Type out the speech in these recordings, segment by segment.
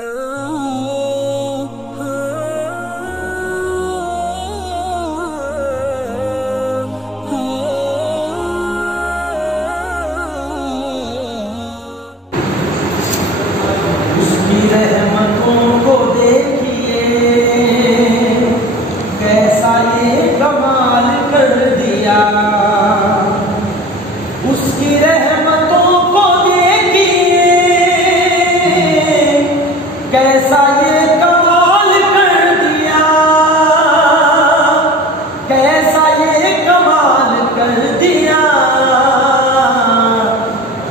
उसकी रहमतों को देखिए कैसा ये कमाल कर दिया। उसकी रहमतों को देखिए कैसा ये कमाल कर दिया, कैसा ये कमाल कर दिया।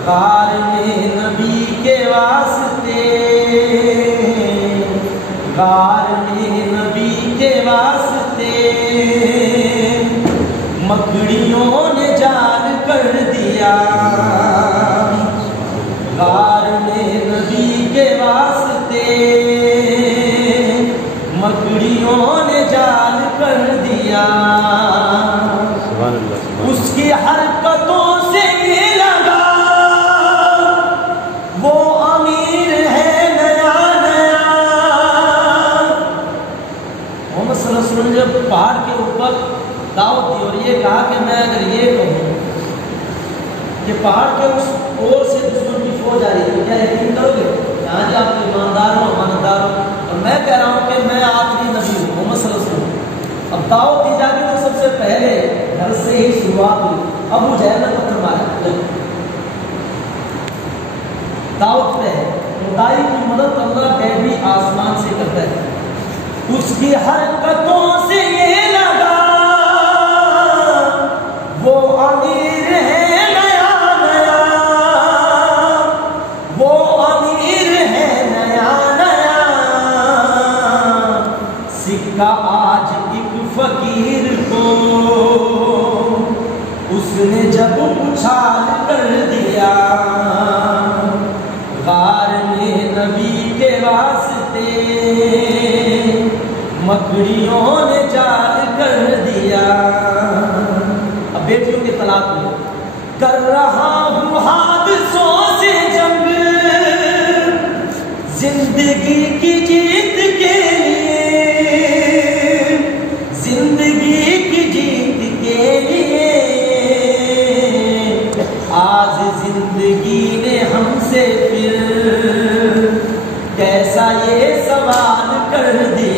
गार में नबी के वास्ते, गार में नबी के वास्ते मकड़ियों ने जाल कर दिया। गार में नबी के वास्ते मकड़ियों ने जाल कर दिया। उसकी हरकतों से ये लगा वो अमीर है नया नया। मोहम्मद सल्लल्लाहु अलैहि वसल्लम ने जब पहाड़ के ऊपर दावत दी और ये कहा कि मैं अगर ये कहूँ कि पहाड़ के उस ओर से दुश्मन की फौज आ रही है, क्या यकीन करोगे? यहाँ जी आप ईमानदार हो, अमानतदार हो, और मैं कह रहा हूँ कि मैं आखिरी नबी हूँ मोहम्मद सल्लल्लाहु अलैहि वसल्लम। अब दावत दी जाती तो सबसे पहले घर से ही शुरुआत हुई। अबू जहल ने पत्थर मारा, दावत पे है खुदाई की मदद अल्लाह गैबी आसमान से करता है। उसकी हरकतों से ये लगा वो अमीर है नया नया, वो अमीर है नया नया। सिक्का आज एक फकीर को उसने जब उछाल कर दिया। गार में नबी के वास्ते मकड़ियों ने जाल कर दिया। अब बेटियों के तलाक में कर रहा हूँ हादसों से जंग, जिंदगी की जीत के लिए, जिंदगी की जीत के लिए। आज जिंदगी ने हमसे फिर कैसा ये सवाल कर दिया।